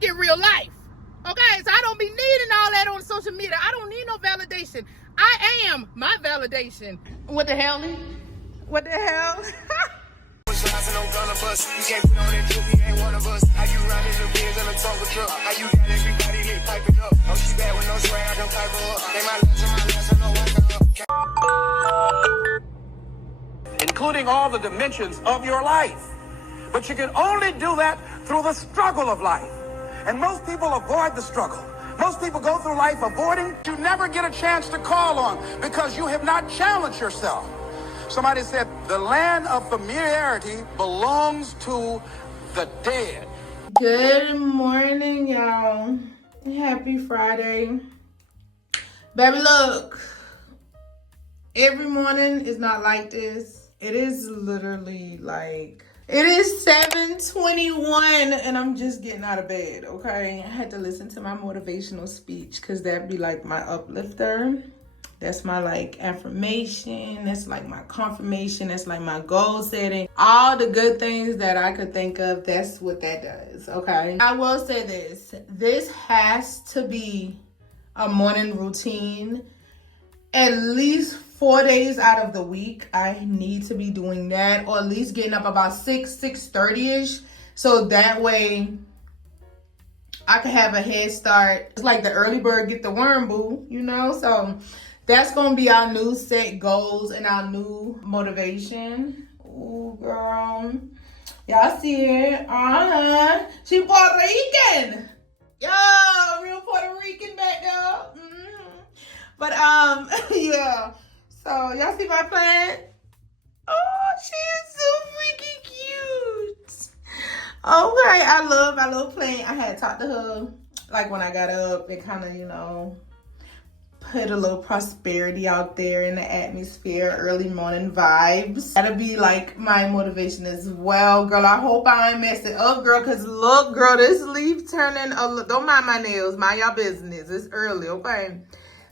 think in real life. Okay, so I don't be needing all that on social media. I don't need no validation. I am my validation. What the hell? What the hell? Including all the dimensions of your life. But you can only do that through the struggle of life. And most people avoid the struggle. Most people go through life avoiding. You never get a chance to call on because you have not challenged yourself. Somebody said the land of familiarity belongs to the dead. Good morning, y'all. Happy Friday. Baby, look. Every morning is not like this. It is literally like... It is 7:21 and I'm just getting out of bed, okay? I had to listen to my motivational speech because that'd be like my uplifter. That's my like affirmation. That's like my confirmation. That's like my goal setting. All the good things that I could think of, that's what that does, okay? I will say this. This has to be a morning routine. At least 4 days out of the week, I need to be doing that, or at least getting up about 6:30ish, so that way I can have a head start. It's like the early bird get the worm, boo, you know? So that's gonna be our new set goals and our new motivation. Ooh, girl. Y'all see it? She Puerto Rican. Yo, real Puerto Rican back there. But yeah. So y'all see my plant? Oh, she is so freaking cute. Okay, I love playing. I had talked to her like when I got up and kind of, you know, put a little prosperity out there in the atmosphere, early morning vibes. That'll be like my motivation as well, girl. I hope I ain't messing up, girl, because look, girl, this leaf turning, don't mind my nails, mind y'all business. It's early, okay?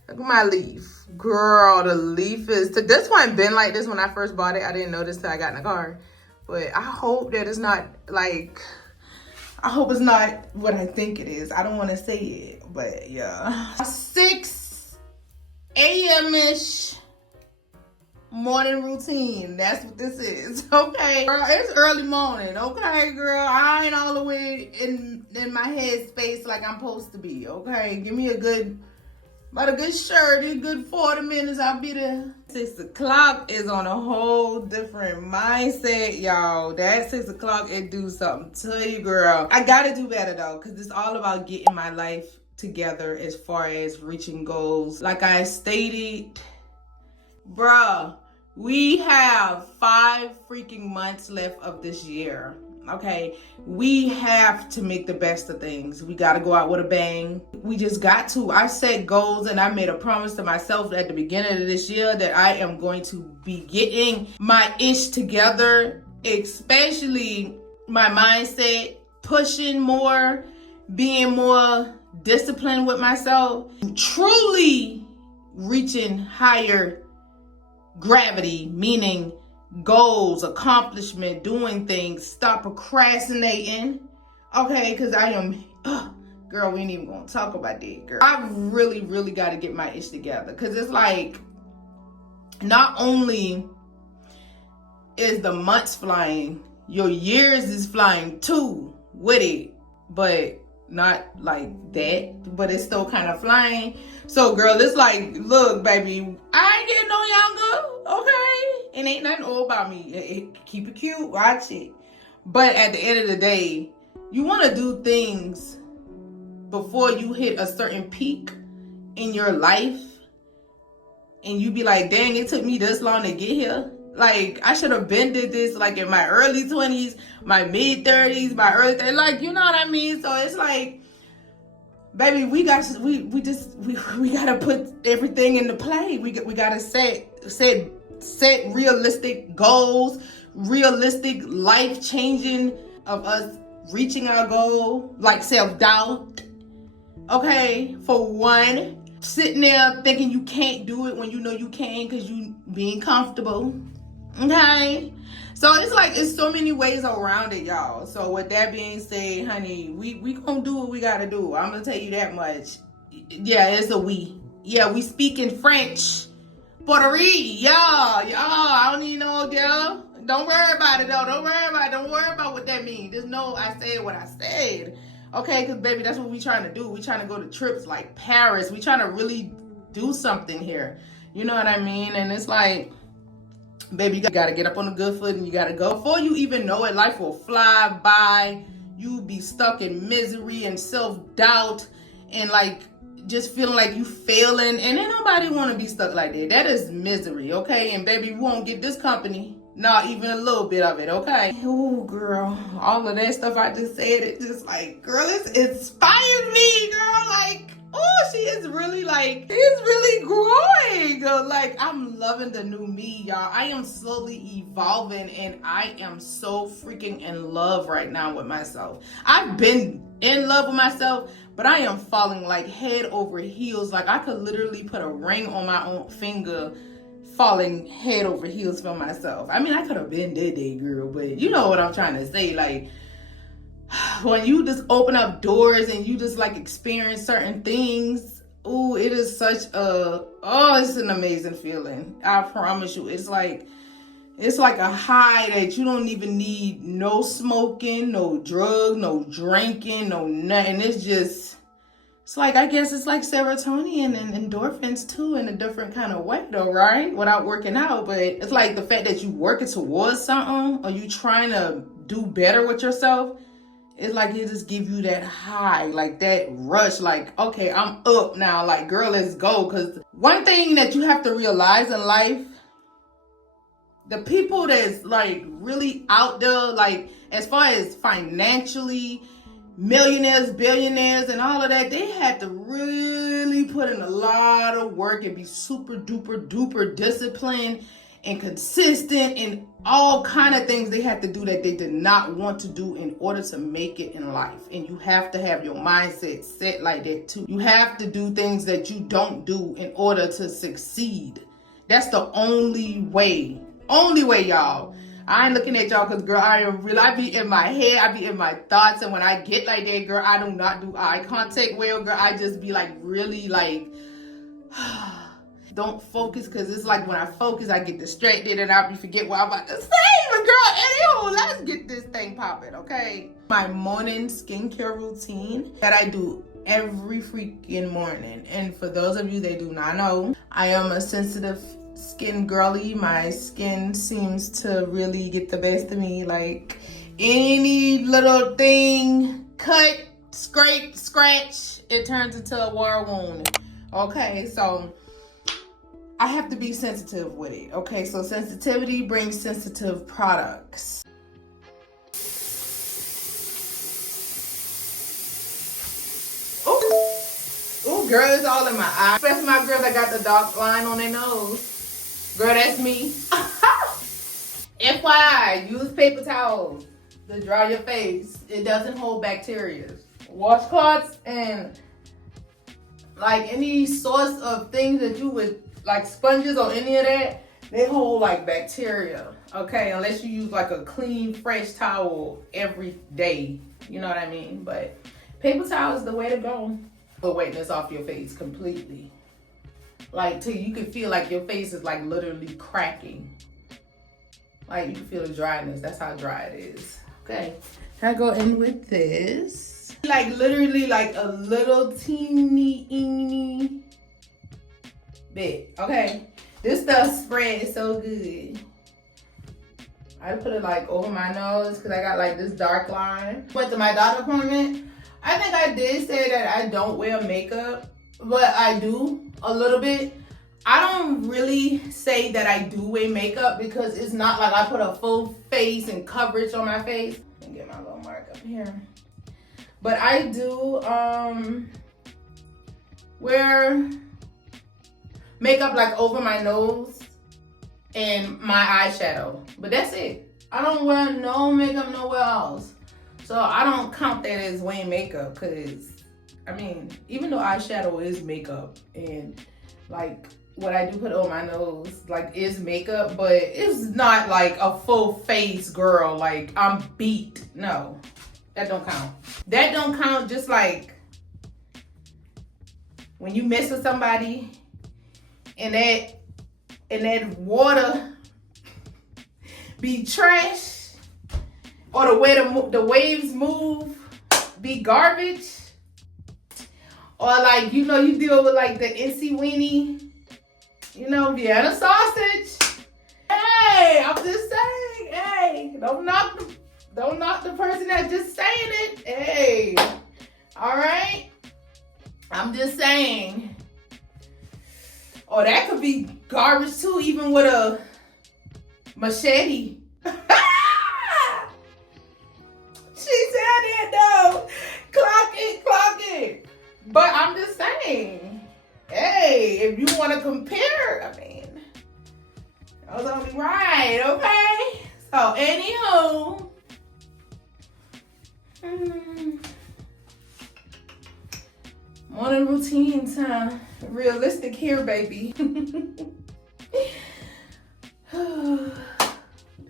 Look at my leaf. Girl, the leaf is... This one been like this when I first bought it. I didn't notice till I got in the car. But I hope that it's not like... I hope it's not what I think it is. I don't want to say it. But yeah. 6 a.m.-ish morning routine. That's what this is. Okay? Girl, it's early morning. Okay, girl? I ain't all the way in my head space like I'm supposed to be. Okay? Give me a good... About a good shirt, a good 40 minutes, I'll be there. 6 o'clock is on a whole different mindset, y'all. That 6 o'clock, it do something to you, girl. I gotta do better, though, because it's all about getting my life together as far as reaching goals. Like I stated, bruh, we have 5 freaking months left of this year. Okay, we have to make the best of things. We got to go out with a bang. We just got to. I set goals and I made a promise to myself at the beginning of this year that I am going to be getting my ish together, especially my mindset, pushing more, being more disciplined with myself, truly reaching higher gravity, meaning goals, accomplishment, doing things, stop procrastinating. Okay, because I am, girl, we ain't even gonna talk about that, girl. I really, really got to get my ish together, because it's like, not only is the months flying, your years is flying too with it, but not like that, but it's still kind of flying. So, girl, it's like, look, baby, I ain't getting no younger, okay? And ain't nothing old about me. Keep it cute, watch it. But at the end of the day, you want to do things before you hit a certain peak in your life. And you be like, dang, it took me this long to get here. Like, I should have been did this like in my early 20s, my mid 30s, my early 30s. Like, you know what I mean? So it's like, baby, we got to put everything into play. We got to set realistic goals, realistic life-changing of us reaching our goal, like self-doubt. Okay, for one, sitting there thinking you can't do it when you know you can because you being comfortable. Okay, So it's like, it's so many ways around it, y'all. So with that being said, honey, we gonna do what we gotta do. I'm gonna tell you that much. Yeah, it's a we. Yeah, we speak in French. Puerto Rico, y'all. I don't even know, girl. Don't worry about it, though. Don't worry about it. Don't worry about what that means. Just know I said what I said. Okay, because, baby, that's what we trying to do. We trying to go to trips like Paris. We trying to really do something here. You know what I mean? And it's like, baby, you got to get up on a good foot and you got to go. Before you even know it, life will fly by. You be stuck in misery and self-doubt and, like, just feeling like you failing. And ain't nobody want to be stuck like that. That is misery, okay? And, baby, we won't get this company. Not even a little bit of it, okay? Oh, girl. All of that stuff I just said, it just like, girl, it's inspired me, girl. Like, oh, she's really growing. Like, I'm loving the new me, y'all. I am slowly evolving, and I am so freaking in love right now with myself. I've been in love with myself, but I am falling like head over heels. Like, I could literally put a ring on my own finger, falling head over heels for myself. I mean, I could have been that day, girl, but you know what I'm trying to say. Like, when you just open up doors and you just like experience certain things, ooh, it is such it's an amazing feeling. I promise you. It's like a high that you don't even need no smoking, no drug, no drinking, no nothing. It's like, I guess it's like serotonin and endorphins too, in a different kind of way though, right? Without working out. But it's like the fact that you working towards something, or you trying to do better with yourself, it's like it just give you that high, like that rush, like, okay, I'm up now, like, girl, let's go. Because one thing that you have to realize in life, the people that's like really out there, like as far as financially, millionaires, billionaires, and all of that, they had to really put in a lot of work and be super duper disciplined and consistent and all kind of things they had to do that they did not want to do in order to make it in life. And you have to have your mindset set like that too. You have to do things that you don't do in order to succeed. That's the only way, y'all. I ain't looking at y'all because, girl, I be in my head, I be in my thoughts, and when I get like that, girl, I do not do eye contact well, girl. I just be like, really, like, don't focus, because it's like when I focus, I get distracted and I forget what I'm about to say. But, girl, anywho, let's get this thing popping, okay? My morning skincare routine that I do every freaking morning. And for those of you that do not know, I am a sensitive skin girly. My skin seems to really get the best of me. Like, any little thing, cut, scrape, scratch, it turns into a war wound. Okay, so I have to be sensitive with it. Okay, so sensitivity brings sensitive products. Oh, girl, it's all in my eye. Especially my girls that got the dark line on their nose. Girl, that's me. FYI, use paper towels to dry your face. It doesn't hold bacteria. Washcloths and like any source of things that you would, like sponges or any of that, they hold like bacteria. Okay, unless you use like a clean, fresh towel every day. You know what I mean? But paper towel is the way to go for wetness off your face completely. Like, till you can feel like your face is like literally cracking. Like, you can feel the dryness. That's how dry it is. Okay, I go in with this. Like, literally like a little teeny bit. Okay, this stuff spreads so good. I put it like over my nose because I got like this dark line. Went to my doctor appointment. I think I did say that I don't wear makeup, but I do a little bit. I don't really say that I do wear makeup because it's not like I put a full face and coverage on my face. Let me get my little mark up here. But I do wear makeup like over my nose and my eyeshadow. But that's it. I don't wear no makeup nowhere else. So I don't count that as wearing makeup because, I mean, even though eyeshadow is makeup and like what I do put on my nose, like, is makeup, but it's not like a full face girl, like I'm beat. No, that don't count. That don't count. Just like when you mess with somebody and that water be trash, or the way the waves move be garbage, or like, you know, you deal with like the NC Weenie, you know, Vienna sausage. Hey, I'm just saying, hey, don't knock the person that's just saying it. Hey, all right, I'm just saying. Or that could be garbage too, even with a machete. She said it though. Clock it. But I'm just saying, hey, if you want to compare, I mean, that was only right, okay? So, anywho, morning routine time. Realistic here, baby.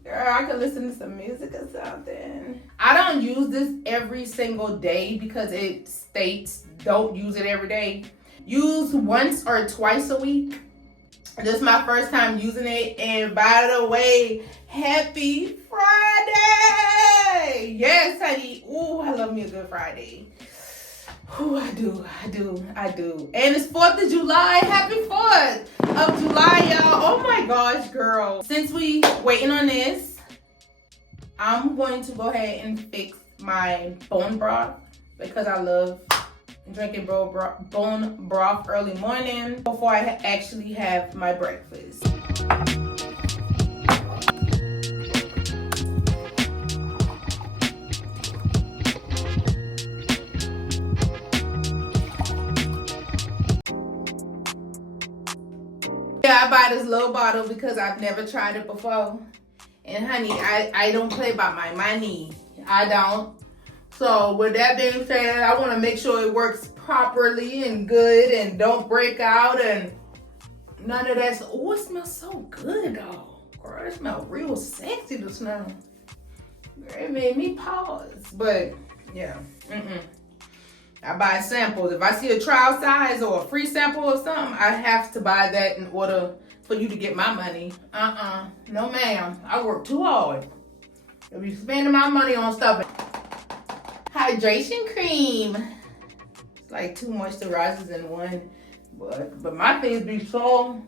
Girl, I could listen to some music or something. I don't use this every single day because it states don't use it every day. Use once or twice a week. This is my first time using it. And by the way, happy Friday! Yes, honey. Ooh, I love me a good Friday. Ooh, I do. And it's 4th of July. Happy 4th of July, y'all. Oh my gosh, girl. Since we waiting on this, I'm going to go ahead and fix my bone broth because I love drinking bone broth early morning before I actually have my breakfast. Yeah, I buy this little bottle because I've never tried it before. And honey, I don't play about my money. I don't. So with that being said, I want to make sure it works properly and good and don't break out and none of that. Oh, it smells so good though. Girl, it smells real sexy this now. Girl, it made me pause. But yeah, I buy samples. If I see a trial size or a free sample or something, I have to buy that in order for you to get my money. No ma'am. I work too hard. I'll be spending my money on stuff. Hydration cream. It's like 2 moisturizers in one. But my face be so,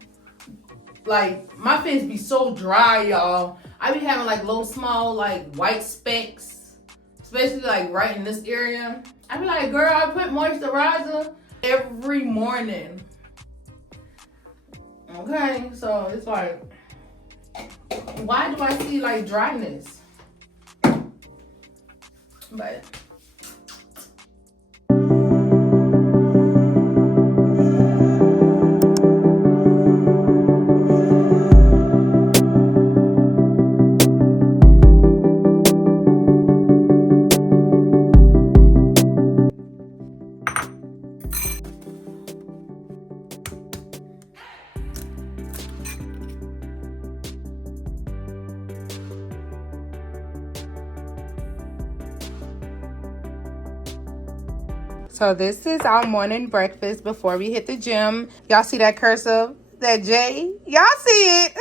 like, my face be so dry, y'all. I be having like little small like white specks, especially like right in this area. I be like, girl, I put moisturizer every morning. Okay, so it's like, why do I see like dryness? But so this is our morning breakfast before we hit the gym. Y'all see that cursor, that J? Y'all see it.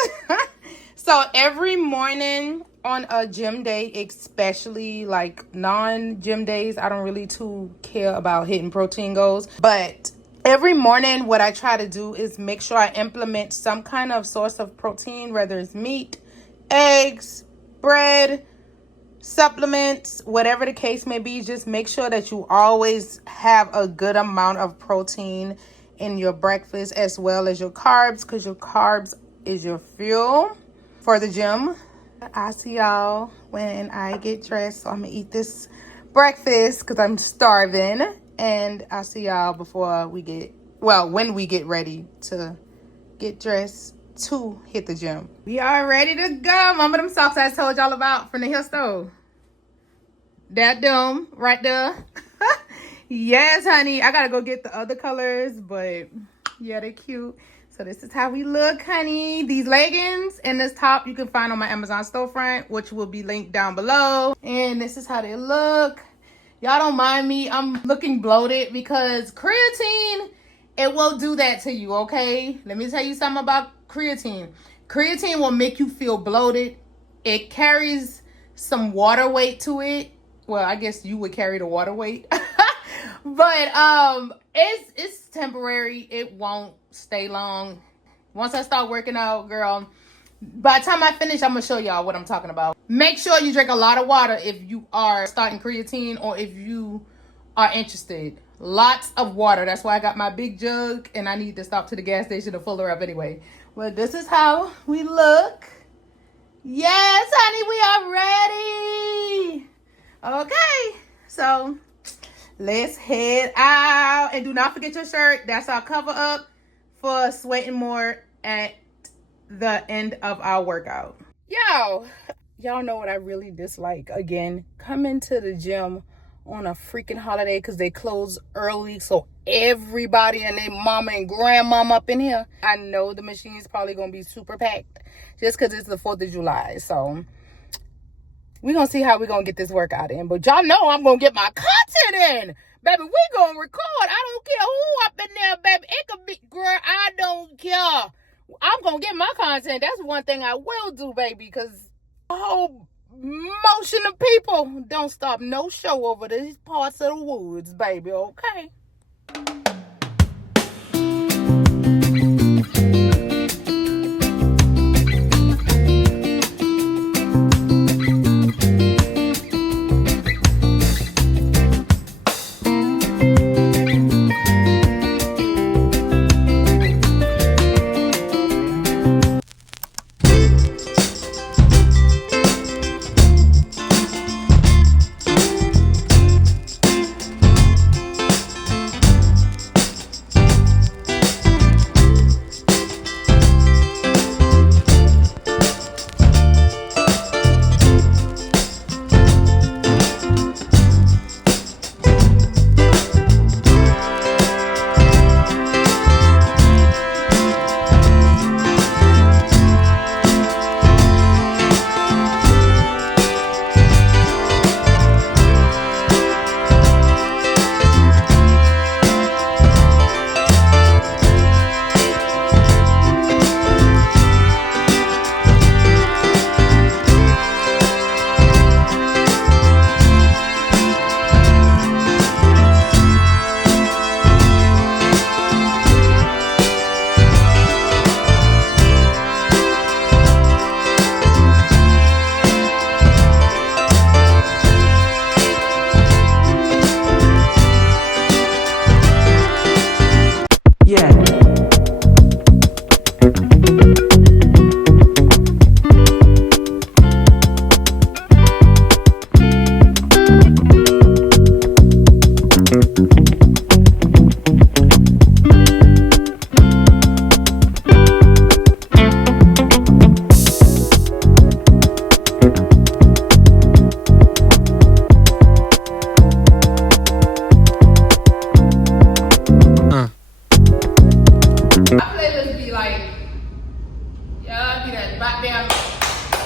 So every morning on a gym day, especially like non-gym days, I don't really too care about hitting protein goals. But every morning what I try to do is make sure I implement some kind of source of protein, whether it's meat, eggs, bread, supplements, whatever the case may be. Just make sure that you always have a good amount of protein in your breakfast as well as your carbs, because your carbs is your fuel for the gym. I'll see y'all when I get dressed. So I'm gonna eat this breakfast because I'm starving, and I'll see y'all when we get ready to get dressed to hit the gym. We are ready to go. Remember them socks I told y'all about from the hair store? That them right there. Yes, honey. I gotta go get the other colors, but yeah, they're cute. So this is how we look, honey. These leggings and this top you can find on my Amazon storefront, which will be linked down below. And this is how they look. Y'all don't mind me. I'm looking bloated because creatine, it will do that to you, okay? Let me tell you something about creatine. Creatine will make you feel bloated. It carries some water weight to it. Well, I guess you would carry the water weight. But it's temporary. It won't stay long. Once I start working out, girl, by the time I finish, I'm gonna show y'all what I'm talking about. Make sure you drink a lot of water if you are starting creatine or if you are interested. Lots of water. That's why I got my big jug and I need to stop to the gas station to fill her up anyway. Well, this is how we look. Yes, honey, we are ready. Okay, so let's head out. And do not forget your shirt. That's our cover up for sweating more at the end of our workout. Y'all know what I really dislike. Again, coming to the gym on a freaking holiday because they close early. So everybody and their mama and grandmama up in here. I know the machine's probably going to be super packed just because it's the 4th of July. So we're going to see how we're going to get this workout in. But y'all know I'm going to get my content in. Baby, we going to record. I don't care who up in there, baby. It could be, girl, I don't care. I'm going to get my content. That's one thing I will do, baby, because the whole motion of people don't stop no show over these parts of the woods, baby, okay?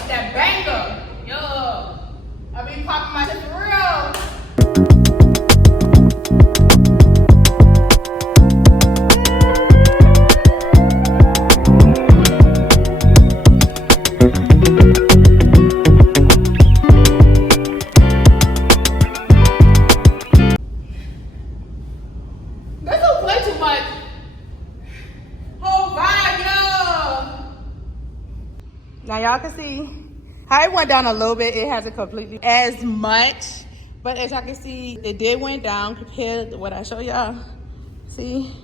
That banger, yo, I be popping my shit for real. Now y'all can see how it went down a little bit. It hasn't completely as much, but as y'all can see, it did went down compared to what I show y'all. See?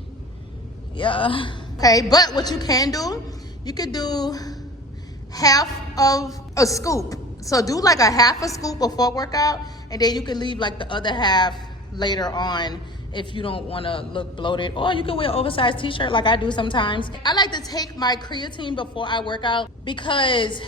Yeah. Okay, but what you can do, you could do half of a scoop. So do like a half a scoop before workout, and then you can leave like the other half later on if you don't want to look bloated, or you can wear an oversized t-shirt like I do sometimes. I like to take my creatine before I work out because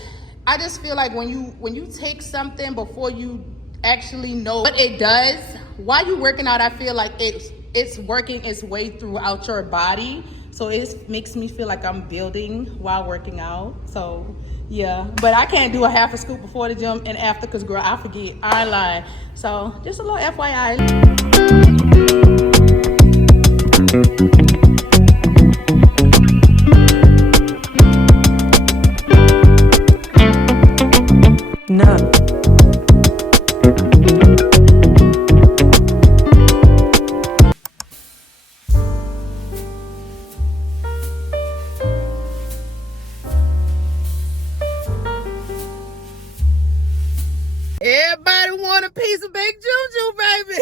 I just feel like when you take something before you actually know what it does, while you're working out, I feel like it's working its way throughout your body. So it makes me feel like I'm building while working out. So yeah, but I can't do a half a scoop before the gym and after, because girl, I forget. I ain't lying. So just a little FYI. No. Everybody want a piece of Big Juju, baby.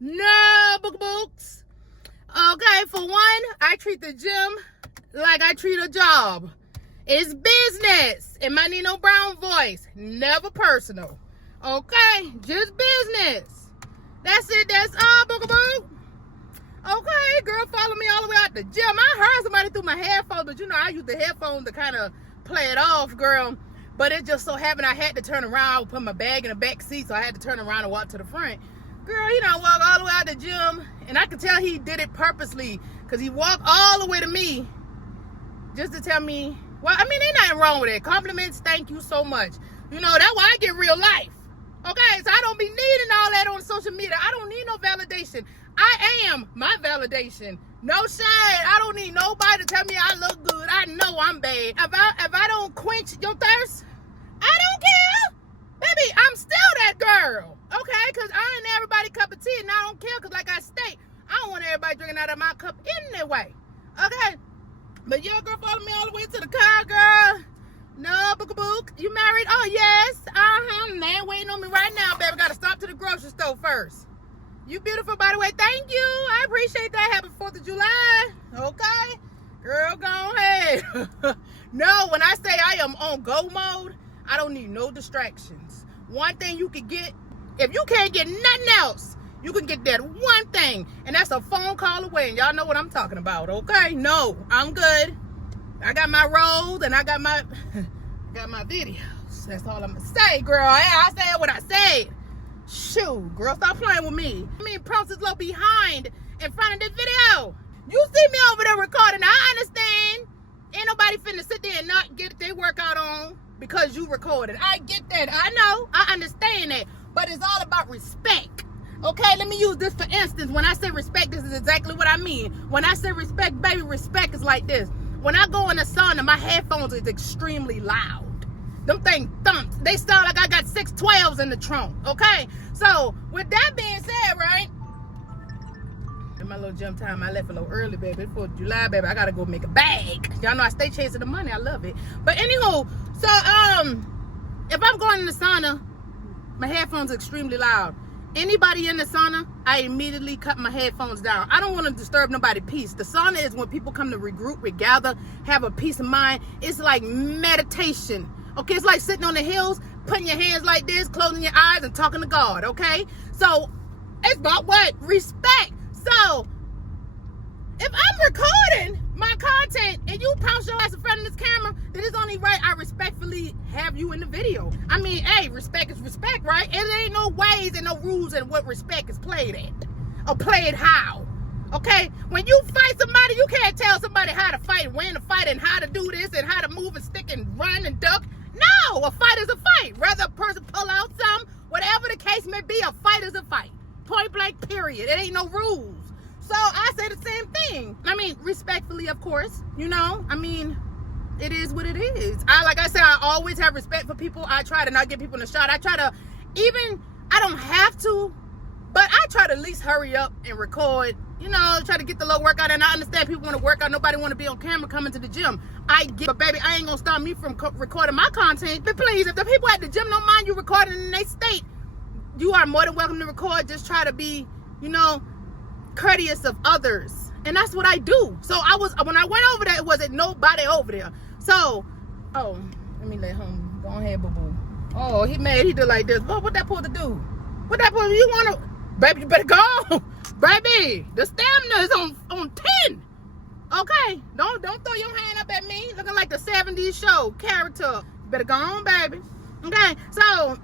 No, books. Okay, for one, I treat the gym like I treat a job. It's business. It might need no brown voice. Never personal. Okay, just business. That's it. That's all, book. Okay, girl, follow me all the way out the gym. I heard somebody through my headphones, but you know I use the headphones to kind of play it off, girl. But it just so happened I had to turn around. I would put my bag in the back seat, so I had to turn around and walk to the front. Girl, he done walked all the way out the gym, and I could tell he did it purposely, because he walked all the way to me just to tell me, well, I mean, ain't nothing wrong with it. Compliments, thank you so much. You know, that's why I get real life. Okay, so I don't be needing all that on social media. I don't need no validation. I am my validation. No shade. I don't need nobody to tell me I look good. I know I'm bad. If I don't quench your thirst, I don't care. Baby, I'm still that girl. Okay, because I ain't everybody cup of tea, and I don't care, because like I state, I don't want everybody drinking out of my cup anyway. Okay? But yeah, girl, follow me all the way to the car, girl. No, book. You married? Oh, yes. Man, waiting on me right now, baby. Got to stop to the grocery store first. You beautiful, by the way. Thank you. I appreciate that. Happy 4th of July. Okay? Girl, go ahead. No, when I say I am on go mode, I don't need no distractions. One thing you can get, if you can't get nothing else, you can get that one thing, and that's a phone call away. And y'all know what I'm talking about, okay? No, I'm good. I got my roles and I got my videos. That's all I'm gonna say, girl. I said what I said. Shoot, girl, stop playing with me. I mean, Process Low behind in front of this video. You see me over there recording. I understand. Ain't nobody finna sit there and not get their workout on because you recorded. I get that. I know. I understand that. But it's all about respect. Okay, let me use this for instance. When I say respect, this is exactly what I mean. When I say respect, baby, respect is like this. When I go in the sauna, my headphones is extremely loud. Them things thumps. They sound like I got 612s in the trunk, okay? So, with that being said, right? In my little gym time, I left a little early, baby. It's 4th of July, baby. I gotta go make a bag. Y'all know I stay chasing the money. I love it. But anywho, so, if I'm going in the sauna, my headphones are extremely loud. Anybody in the sauna, I immediately cut my headphones down. I don't want to disturb nobody's peace. The sauna is when people come to regroup, regather, have a peace of mind. It's like meditation. Okay, it's like sitting on the hills, putting your hands like this, closing your eyes and talking to God, okay? So, it's about what? Respect. So, if I'm recording my content and you pounce your ass in front of this camera, then it's only right I respectfully have you in the video. I mean, hey, respect is respect, right? And there ain't no ways and no rules in what respect is played at. Or played how. Okay? When you fight somebody, you can't tell somebody how to fight, when to fight, and how to do this, and how to move and stick and run and duck. No! A fight is a fight. Whether a person pull out something, whatever the case may be, a fight is a fight. Point blank, period. It ain't no rules. So I say the same thing. I mean, respectfully, of course. You know, I mean, it is what it is. Like I said, I always have respect for people. I try to not give people a shot. I try to, I don't have to, but I try to at least hurry up and record. You know, try to get the little workout. And I understand people want to work out. Nobody want to be on camera coming to the gym. I get, but baby, I ain't gonna stop me from recording my content. But please, if the people at the gym don't mind you recording in their state, you are more than welcome to record. Just try to be, you know, courteous of others. And that's what I do. So when I went over there, it wasn't nobody over there. So, oh, let me let him go ahead, boo-boo. Oh, he did like this. What that supposed to do? What that supposed to, you want to, baby, you better go. Baby, the stamina is on 10. Okay, don't throw your hand up at me looking like the 70s show character. You better go on, baby. Okay, so,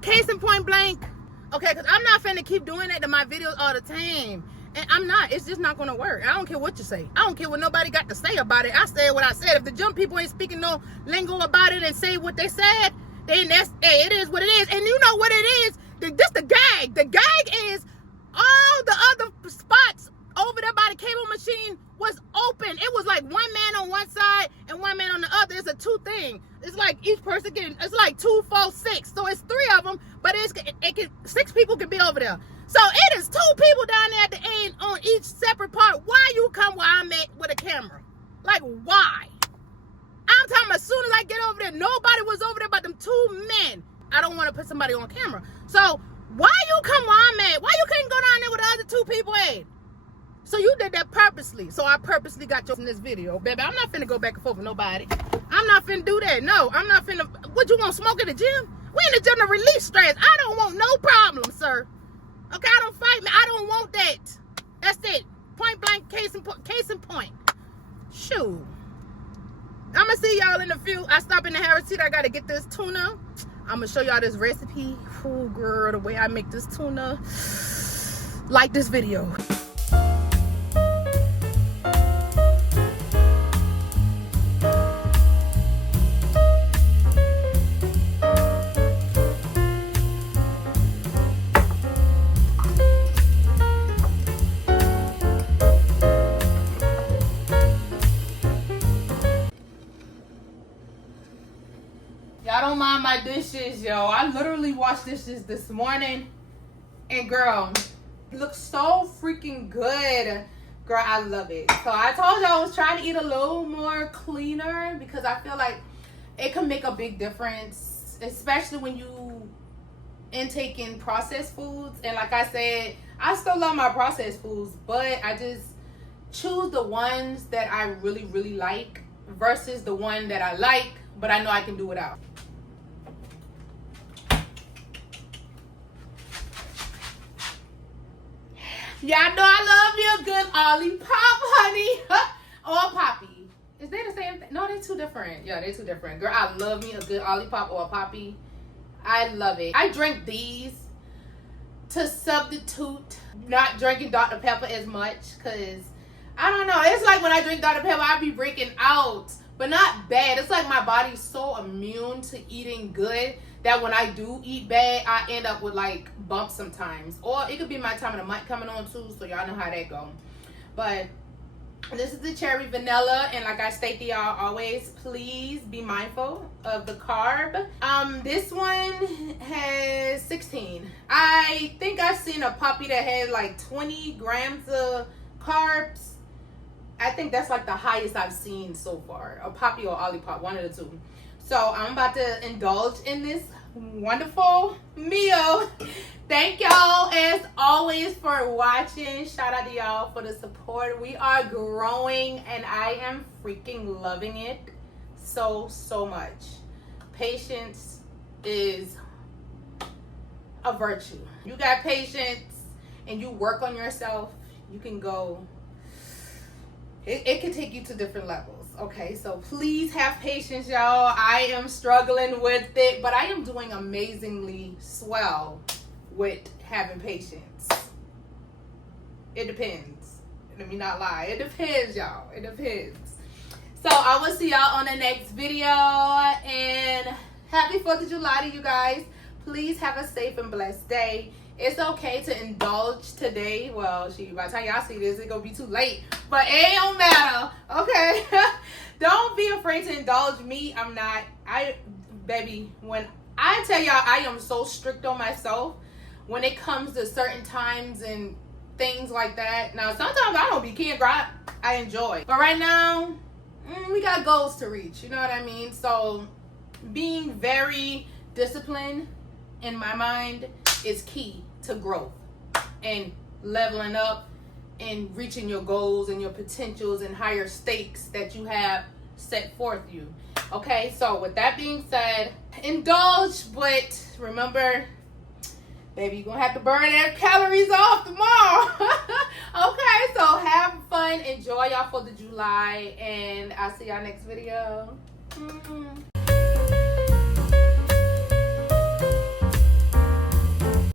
case in point blank. Okay, because I'm not finna keep doing that to my videos all the time. And I'm not. It's just not going to work. I don't care what you say. I don't care what nobody got to say about it. I said what I said. If the gym people ain't speaking no lingo about it and say what they said, then that's, hey, it is what it is. And you know what it is? This the gag. The gag is all the other spots over there by the cable machine was open. It was like one man on one side and one man on the other. It's a two thing. It's like each person it's like 2, 4, 6. So it's 3 of them, but it can 6 people can be over there. So it is 2 people down there at the end on each separate part. Why you come where I'm at with a camera? Like, why? I'm talking about as soon as I get over there, nobody was over there but them 2 men. I don't want to put somebody on camera. So why you come where I'm at? Why you couldn't go down there with the other 2 people at? So you did that purposely. So I purposely got you in this video. Baby, I'm not finna go back and forth with nobody. I'm not finna do that. No, I'm not finna. What, you want smoke at the gym? We in the gym to release stress. I don't want no problem, sir. Okay, I don't fight me. I don't want that. That's it. Point blank, case in point. Shoot. I'm gonna see y'all in a few. I stop in the Harris Teeter. I gotta get this tuna. I'm gonna show y'all this recipe. Oh, girl, the way I make this tuna. Like this video. Y'all don't mind my dishes, yo. I literally washed dishes this morning. And girl, it looks so freaking good. Girl, I love it. So I told y'all I was trying to eat a little more cleaner because I feel like it can make a big difference, especially when you intake in processed foods. And like I said, I still love my processed foods, but I just choose the ones that I really, really like versus the one that I like, but I know I can do without. Y'all know I love me a good Olipop, honey. Or Poppy. Is they the same thing? No, they're 2 different. Yeah, they're 2 different. Girl, I love me a good Olipop or a Poppy. I love it. I drink these to substitute not drinking Dr. Pepper as much because, I don't know. It's like when I drink Dr. Pepper, I be breaking out. But not bad. It's like my body's so immune to eating good that when I do eat bad, I end up with like bumps sometimes. Or it could be my time of the month coming on too, so y'all know how that go. But this is the cherry vanilla, and like I state to y'all always, please be mindful of the carb. This one has 16. I think I've seen a puppy that had like 20 grams of carbs. I think that's like the highest I've seen so far. A Poppy or Olipop, one of the 2. So I'm about to indulge in this wonderful meal. Thank y'all as always for watching. Shout out to y'all for the support. We are growing and I am freaking loving it so much. Patience is a virtue. You got patience and you work on yourself, you can go. It can take you to different levels, okay? So please have patience, y'all. I am struggling with it, but I am doing amazingly swell with having patience. It depends. Let me not lie. It depends, y'all. It depends. So I will see y'all on the next video. And happy 4th of July to you guys. Please have a safe and blessed day. It's okay to indulge today. Well, by the time y'all see this, it's gonna be too late. But it don't matter, okay? Don't be afraid to indulge me. I'm not. Baby, when I tell y'all I am so strict on myself when it comes to certain times and things like that. Now, sometimes I don't be kidding, girl. I enjoy. But right now, we got goals to reach. You know what I mean? So being very disciplined in my mind is key to growth and leveling up and reaching your goals and your potentials and higher stakes that you have set forth you. Okay, so with that being said, indulge, but remember, baby, you're gonna have to burn that calories off tomorrow. Okay, so have fun, enjoy y'all 4th of July, and I'll see y'all next video.